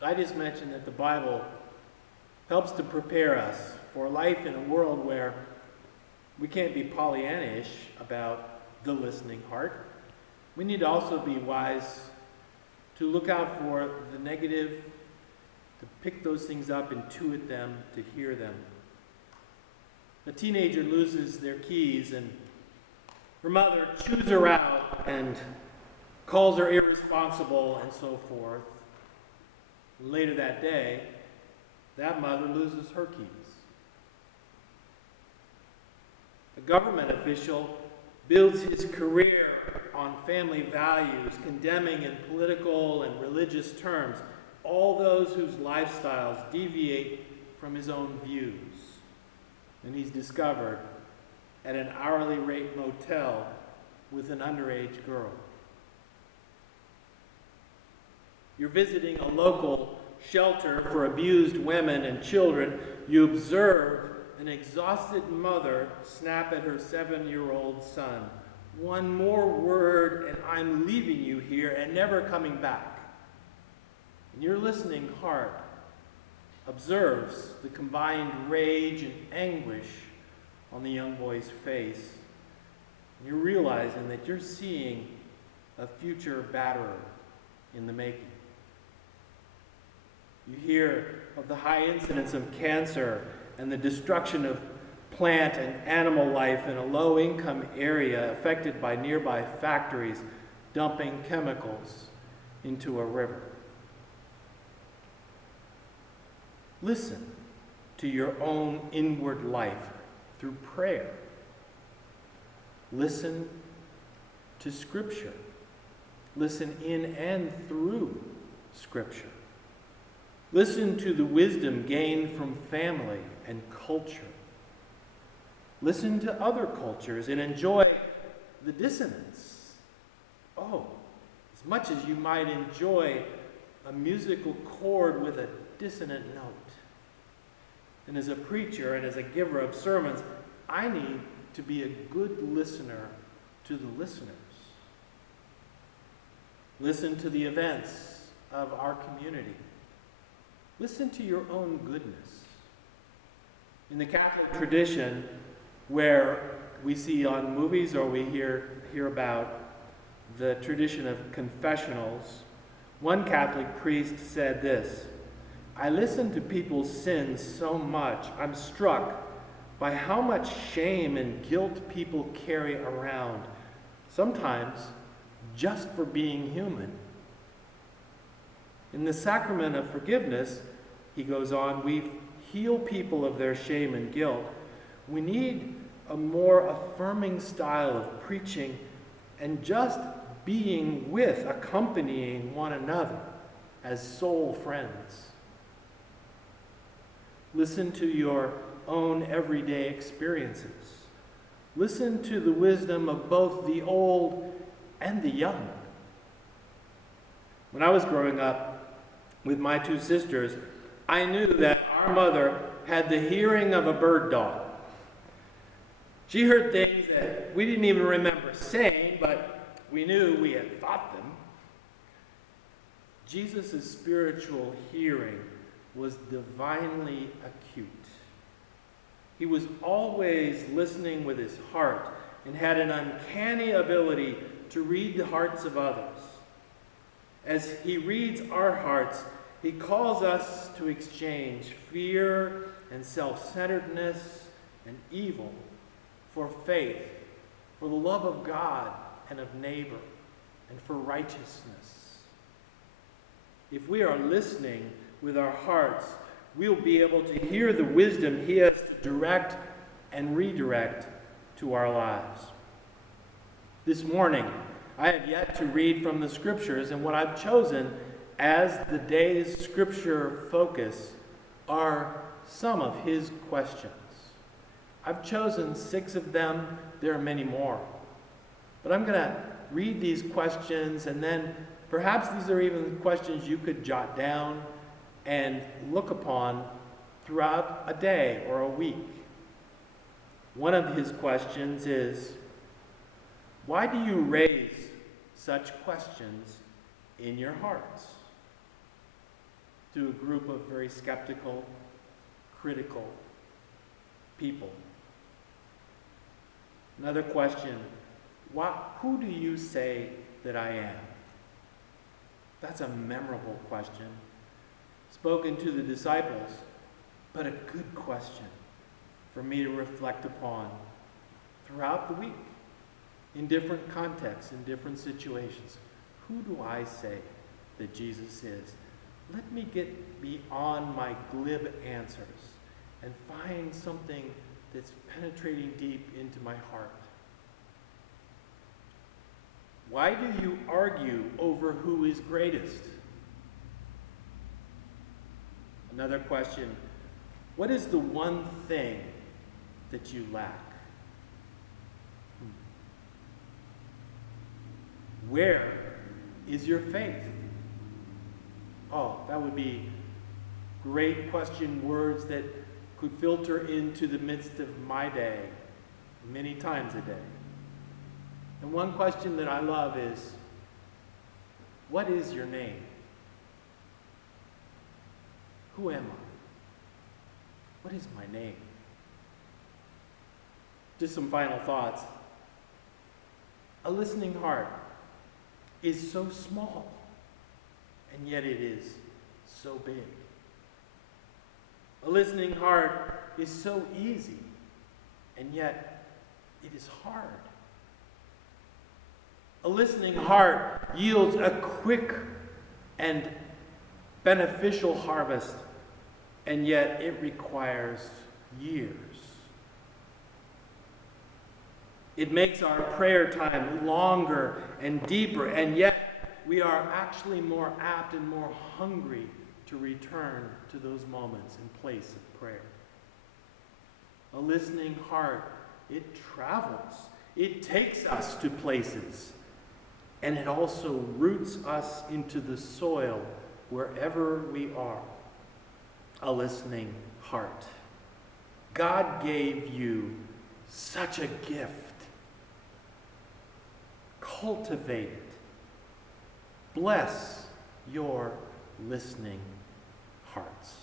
I just mentioned that the Bible helps to prepare us for life in a world where we can't be Pollyannish about the listening heart. We need to also be wise to look out for the negative, to pick those things up, intuit them, to hear them. A teenager loses their keys and her mother chews her out and calls her irresponsible and so forth. Later that day, that mother loses her keys. A government official builds his career on family values, condemning in political and religious terms all those whose lifestyles deviate from his own views. And he's discovered at an hourly rate motel with an underage girl. You're visiting a local shelter for abused women and children. You observe an exhausted mother snap at her 7-year-old son. One more word and I'm leaving you here and never coming back. And your listening heart observes the combined rage and anguish on the young boy's face. And you're realizing that you're seeing a future batterer in the making. You hear of the high incidence of cancer and the destruction of plant and animal life in a low-income area affected by nearby factories dumping chemicals into a river. Listen to your own inward life through prayer. Listen to Scripture. Listen in and through Scripture. Listen to the wisdom gained from family and culture. Listen to other cultures and enjoy the dissonance. Oh, as much as you might enjoy a musical chord with a dissonant note. And as a preacher and as a giver of sermons, I need to be a good listener to the listeners. Listen to the events of our community. Listen to your own goodness. In the Catholic tradition, where we see on movies or we hear about the tradition of confessionals, one Catholic priest said this: I listen to people's sins so much, I'm struck by how much shame and guilt people carry around, sometimes just for being human. In the sacrament of forgiveness, he goes on, we heal people of their shame and guilt. We need a more affirming style of preaching and just being with, accompanying one another as soul friends. Listen to your own everyday experiences. Listen to the wisdom of both the old and the young. When I was growing up with my two sisters, I knew that our mother had the hearing of a bird dog. She heard things that we didn't even remember saying, but we knew we had thought them. Jesus' spiritual hearing was divinely acute. He was always listening with his heart and had an uncanny ability to read the hearts of others. As he reads our hearts, he calls us to exchange fear and self-centeredness and evil for faith, for the love of God and of neighbor, and for righteousness. If we are listening with our hearts, we'll be able to hear the wisdom he has to direct and redirect to our lives. This morning, I have yet to read from the Scriptures, and what I've chosen as the day's Scripture focus are some of his questions. I've chosen 6 of them. There are many more. But I'm going to read these questions, and then perhaps these are even questions you could jot down and look upon throughout a day or a week. One of his questions is, why do you raise such questions in your hearts? to a group of very skeptical, critical people. Another question, who do you say that I am? That's a memorable question, spoken to the disciples, but a good question for me to reflect upon throughout the week, in different contexts, in different situations. Who do I say that Jesus is? Let me get beyond my glib answers and find something that's penetrating deep into my heart. Why do you argue over who is greatest? Another question, what is the one thing that you lack? Where is your faith? Oh, that would be great question words that could filter into the midst of my day many times a day. And one question that I love is, what is your name? Who am I? What is my name? Just some final thoughts. A listening heart is so small, and yet it is so big. A listening heart is so easy, and yet it is hard. A listening heart yields a quick and beneficial harvest, and yet it requires years. It makes our prayer time longer and deeper, and yet we are actually more apt and more hungry to return to those moments in place of prayer. A listening heart, it travels. It takes us to places, and it also roots us into the soil wherever we are. A listening heart. God gave you such a gift. Cultivate it. Bless your listening hearts.